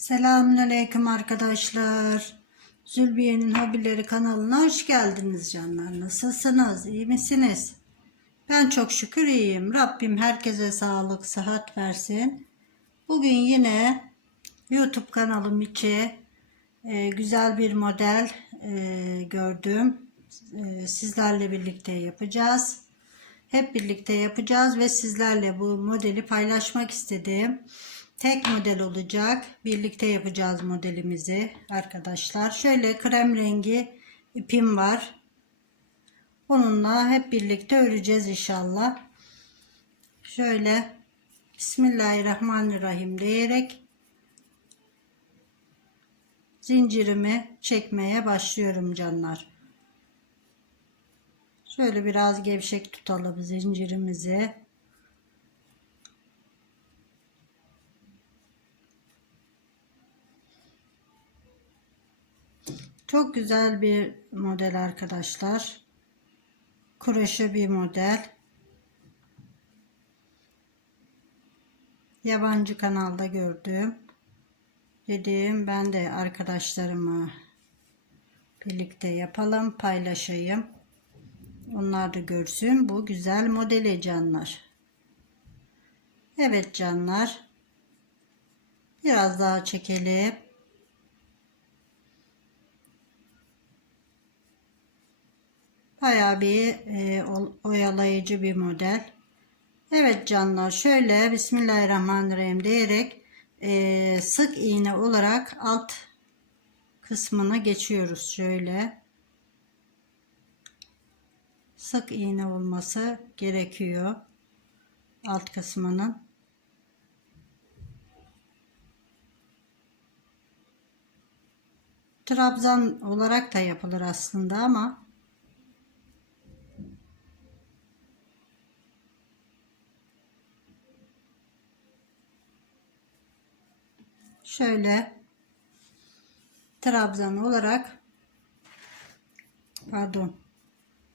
Selamünaleyküm arkadaşlar. Zülbiye'nin Hobileri kanalına hoş geldiniz canlar. Nasılsınız? İyi misiniz? Ben çok şükür iyiyim. Rabbim herkese sağlık, sıhhat versin. Bugün yine YouTube kanalım içi e, güzel bir model e, gördüm. E, sizlerle birlikte yapacağız. Hep birlikte yapacağız ve sizlerle bu modeli paylaşmak istedim. Tek model olacak. Birlikte yapacağız modelimizi arkadaşlar. Şöyle krem rengi ipim var. Onunla hep birlikte öreceğiz inşallah. Şöyle Bismillahirrahmanirrahim diyerek zincirimi çekmeye başlıyorum canlar. Şöyle biraz gevşek tutalım zincirimizi. Çok güzel bir model arkadaşlar. Kroşe bir model. Yabancı kanalda gördüm. Dedim ben de arkadaşlarıma birlikte yapalım, paylaşayım. Onlar da görsün bu güzel modeli canlar. Evet canlar. Biraz daha çekelim. Bayağı bir e, oyalayıcı bir model. Evet canlar şöyle Bismillahirrahmanirrahim diyerek e, sık iğne olarak alt kısmına geçiyoruz şöyle. Sık iğne olması gerekiyor alt kısmının. Trabzan olarak da yapılır aslında ama şöyle trabzan olarak pardon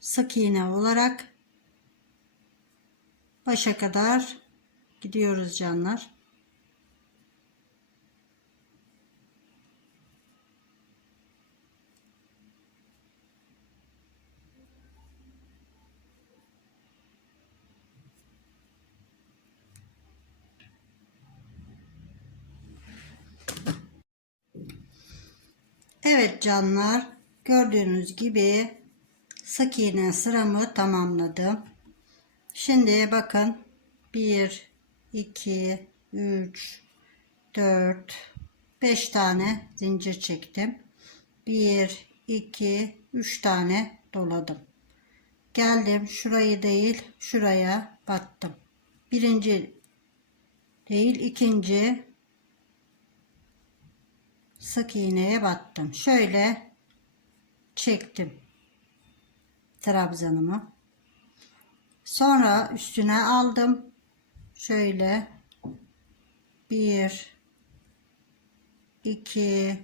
sık iğne olarak başa kadar gidiyoruz canlar. Evet canlar gördüğünüz gibi sık iğne sıramı tamamladım. Şimdi bakın 1 2 3 4 5 tane zincir çektim. 1 2 3 tane doladım. Geldim şurayı değil şuraya battım. Birinci değil ikinci sık iğneye battım. Şöyle çektim trabzanımı. Sonra üstüne aldım. Şöyle bir, iki,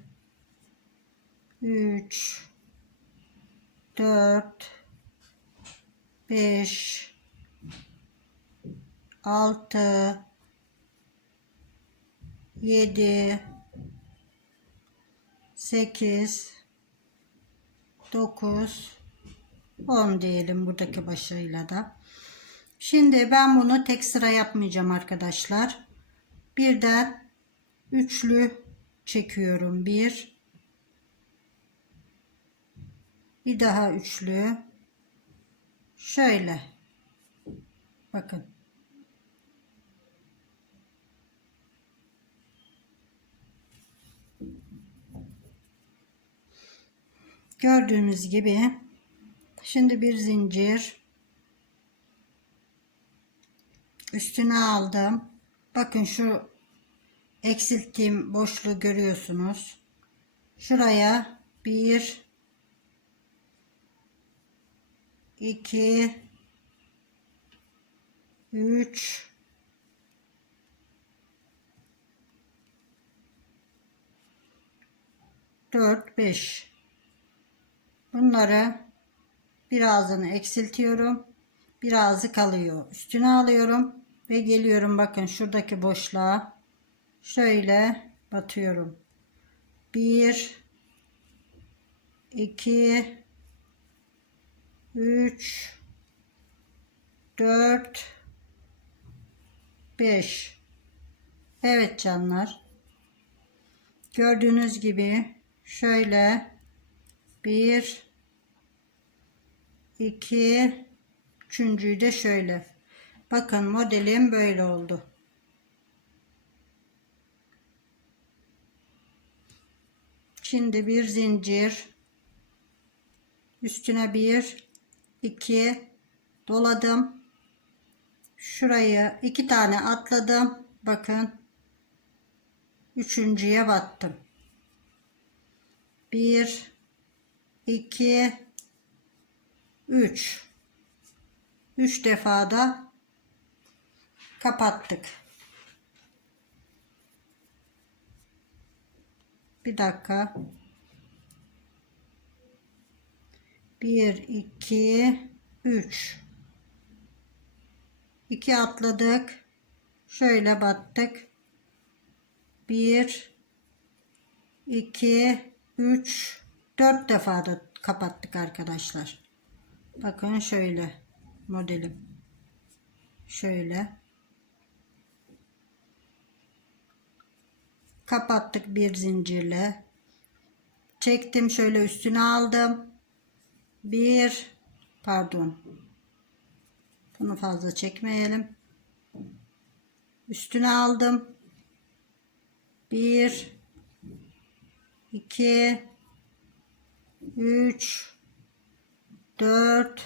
üç, dört, beş, altı, yedi, 8 9 10 diyelim buradaki başıyla da. Şimdi ben bunu tek sıra yapmayacağım arkadaşlar. Birden üçlü çekiyorum. Bir bir daha üçlü şöyle bakın Gördüğünüz gibi şimdi bir zincir üstüne aldım. Bakın şu eksilttiğim boşluğu görüyorsunuz. Şuraya bir iki üç dört beş Bunları birazını eksiltiyorum. Birazı kalıyor. Üstüne alıyorum ve geliyorum bakın şuradaki boşluğa şöyle batıyorum. 1 2 3 4 5 Evet canlar. Gördüğünüz gibi şöyle 1 2 üçüncüyü de şöyle. Bakın modelim böyle oldu. Şimdi bir zincir üstüne bir iki doladım. Şurayı iki tane atladım. Bakın üçüncüye battım. Bir iki üç üç defa da kapattık. Bir dakika. 1 2 3 2 atladık. Şöyle battık. 1 2 3 4 defa da kapattık arkadaşlar. Bakın şöyle modelim. Şöyle. Kapattık bir zincirle. Çektim şöyle üstüne aldım. Bir pardon. Bunu fazla çekmeyelim. Üstüne aldım. Bir iki üç dört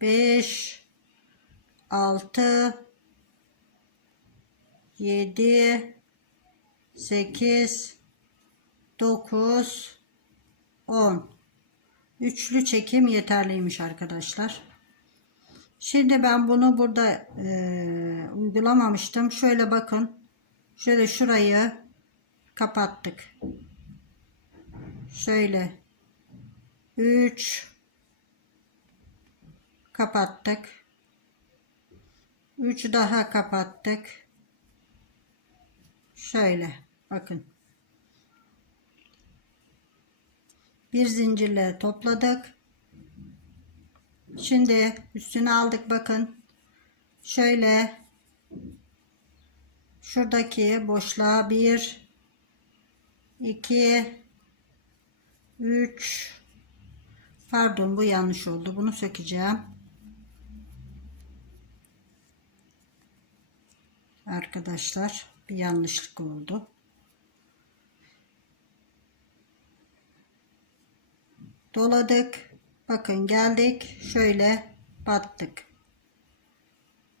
beş altı yedi 8 9 10 Üçlü çekim yeterliymiş arkadaşlar. Şimdi ben bunu burada e, uygulamamıştım. Şöyle bakın. Şöyle şurayı kapattık. Şöyle 3 kapattık. 3 daha kapattık. Şöyle bakın. Bir zincirle topladık. Şimdi üstüne aldık bakın. Şöyle şuradaki boşluğa 1 2 3 Pardon bu yanlış oldu. Bunu sökeceğim. Arkadaşlar bir yanlışlık oldu. Doladık. Bakın geldik. Şöyle battık.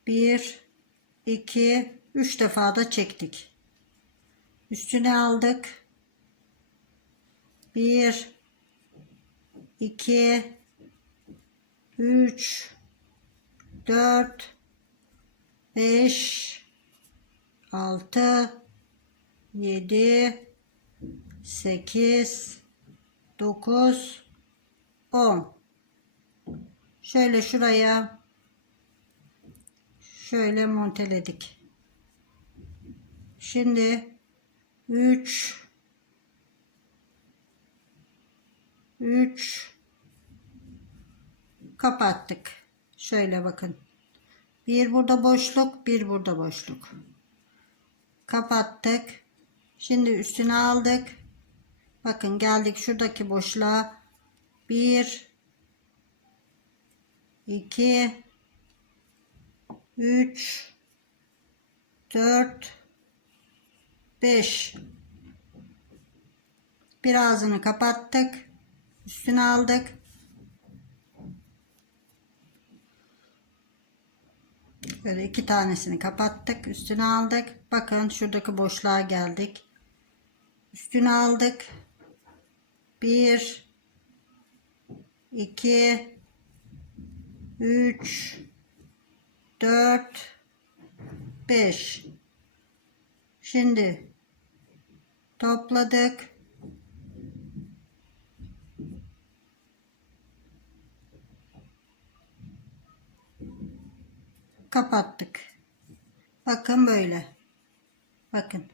1 2 3 defa da çektik. Üstüne aldık. 1 2 3 4 5 6 7 8 9 10 şöyle şuraya şöyle monteledik. Şimdi 3 3 kapattık. Şöyle bakın. Bir burada boşluk bir burada boşluk kapattık şimdi üstüne aldık bakın geldik şuradaki boşluğa 1 2 3 4 5 Birazını kapattık. Üstüne aldık. Böyle iki tanesini kapattık. Üstüne aldık. Bakın şuradaki boşluğa geldik. Üstüne aldık. Bir 2 3 4 5 Şimdi topladık. kapattık. Bakın böyle. Bakın.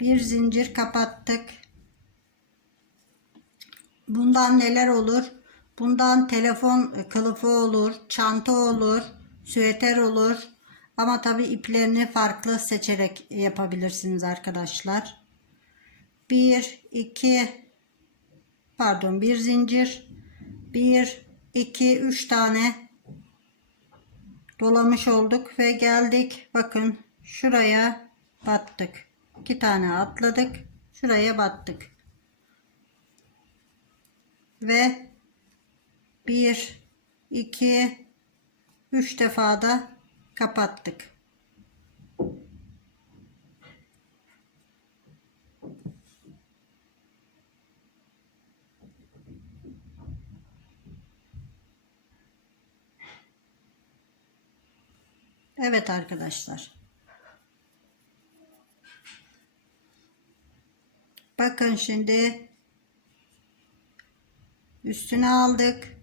Bir zincir kapattık. Bundan neler olur? Bundan telefon kılıfı olur, çanta olur, süveter olur. Ama tabi iplerini farklı seçerek yapabilirsiniz arkadaşlar. 1, 2, pardon bir zincir. Bir, iki, üç tane dolamış olduk ve geldik. Bakın şuraya battık. İki tane atladık. Şuraya battık. Ve bir, iki, üç defa da kapattık. Evet arkadaşlar. Bakın şimdi üstüne aldık.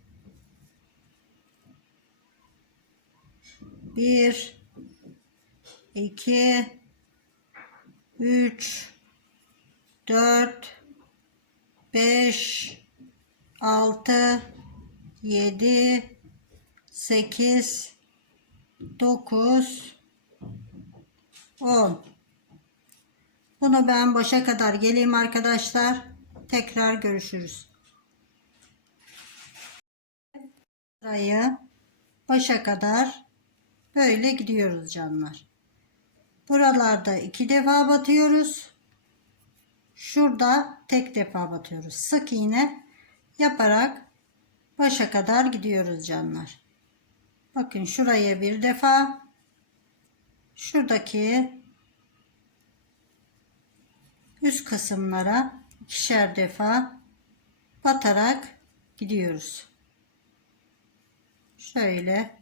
Bir, iki, üç, dört, beş, altı, yedi, sekiz, dokuz, on. Bunu ben başa kadar geleyim arkadaşlar. Tekrar görüşürüz. Sırayı başa kadar böyle gidiyoruz canlar. Buralarda iki defa batıyoruz. Şurada tek defa batıyoruz. Sık iğne yaparak başa kadar gidiyoruz canlar. Bakın şuraya bir defa şuradaki üst kısımlara ikişer defa batarak gidiyoruz. Şöyle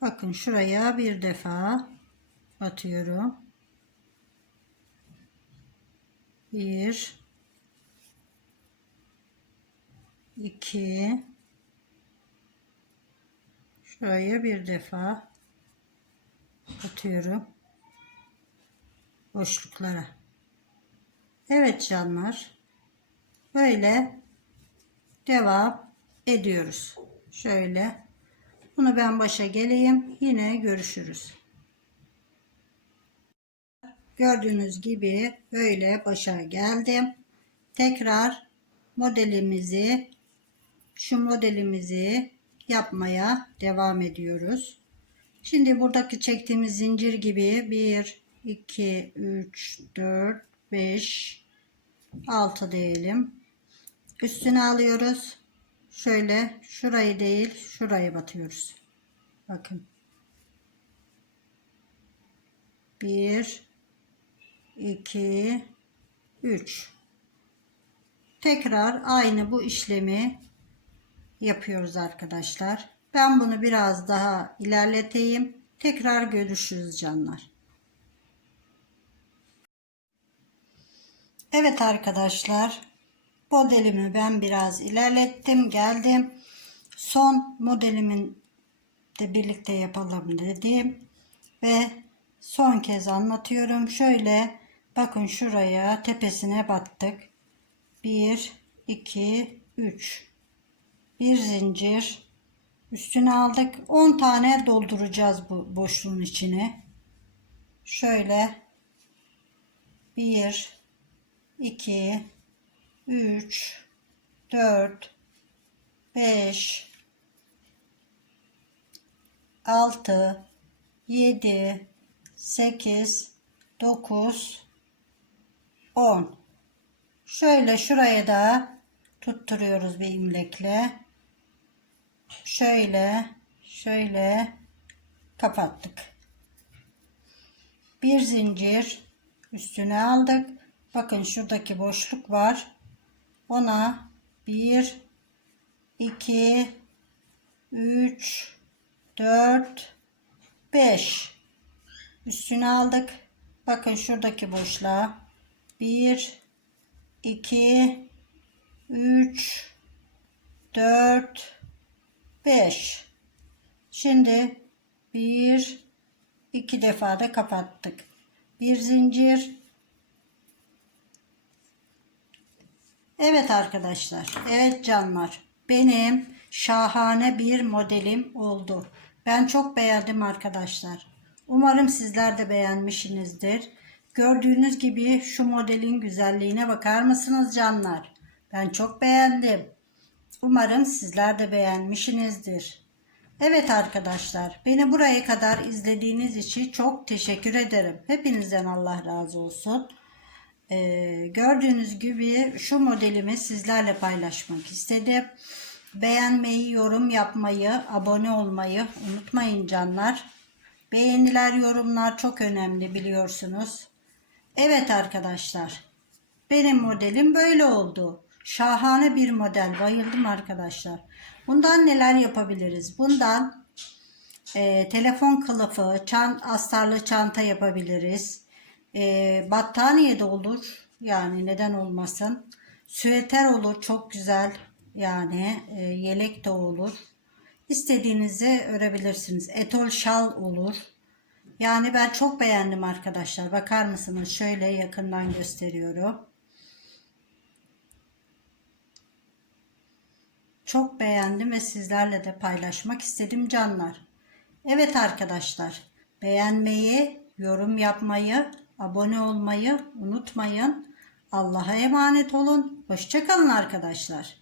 bakın şuraya bir defa batıyorum. Bir 2 şuraya bir defa atıyorum. Boşluklara. Evet canlar. Böyle devam ediyoruz. Şöyle. Bunu ben başa geleyim. Yine görüşürüz. Gördüğünüz gibi böyle başa geldim. Tekrar modelimizi şu modelimizi yapmaya devam ediyoruz. Şimdi buradaki çektiğimiz zincir gibi 1, 2, 3, 4, 5, 6 diyelim. Üstüne alıyoruz. Şöyle şurayı değil şurayı batıyoruz. Bakın. 1, 2, 3. Tekrar aynı bu işlemi yapıyoruz arkadaşlar. Ben bunu biraz daha ilerleteyim. Tekrar görüşürüz canlar. Evet arkadaşlar. Modelimi ben biraz ilerlettim. Geldim. Son modelimin de birlikte yapalım dedim. Ve son kez anlatıyorum. Şöyle bakın şuraya tepesine battık. 1 2 3 bir zincir. Üstüne aldık. 10 tane dolduracağız bu boşluğun içine. Şöyle. 1 2 3 4 5 6 7 8 9 10 şöyle şuraya da tutturuyoruz bir imlekle şöyle şöyle kapattık. Bir zincir üstüne aldık. Bakın şuradaki boşluk var. Ona 1 2 3 4 5 üstüne aldık. Bakın şuradaki boşluğa 1 2 3 4 5 şimdi 1 iki defa da kapattık. Bir zincir. Evet arkadaşlar. Evet canlar. Benim şahane bir modelim oldu. Ben çok beğendim arkadaşlar. Umarım sizler de beğenmişsinizdir. Gördüğünüz gibi şu modelin güzelliğine bakar mısınız canlar? Ben çok beğendim. Umarım sizler de beğenmişsinizdir. Evet arkadaşlar, beni buraya kadar izlediğiniz için çok teşekkür ederim. Hepinizden Allah razı olsun. Ee, gördüğünüz gibi şu modelimi sizlerle paylaşmak istedim. Beğenmeyi, yorum yapmayı, abone olmayı unutmayın canlar. Beğeniler, yorumlar çok önemli biliyorsunuz. Evet arkadaşlar, benim modelim böyle oldu. Şahane bir model. Bayıldım arkadaşlar. Bundan neler yapabiliriz? Bundan e, telefon kılıfı, çant, astarlı çanta yapabiliriz. E, battaniye de olur. Yani neden olmasın. Süeter olur. Çok güzel. Yani e, yelek de olur. İstediğinizi örebilirsiniz. Etol şal olur. Yani ben çok beğendim arkadaşlar. Bakar mısınız? Şöyle yakından gösteriyorum. Çok beğendim ve sizlerle de paylaşmak istedim canlar. Evet arkadaşlar, beğenmeyi, yorum yapmayı, abone olmayı unutmayın. Allah'a emanet olun. Hoşçakalın arkadaşlar.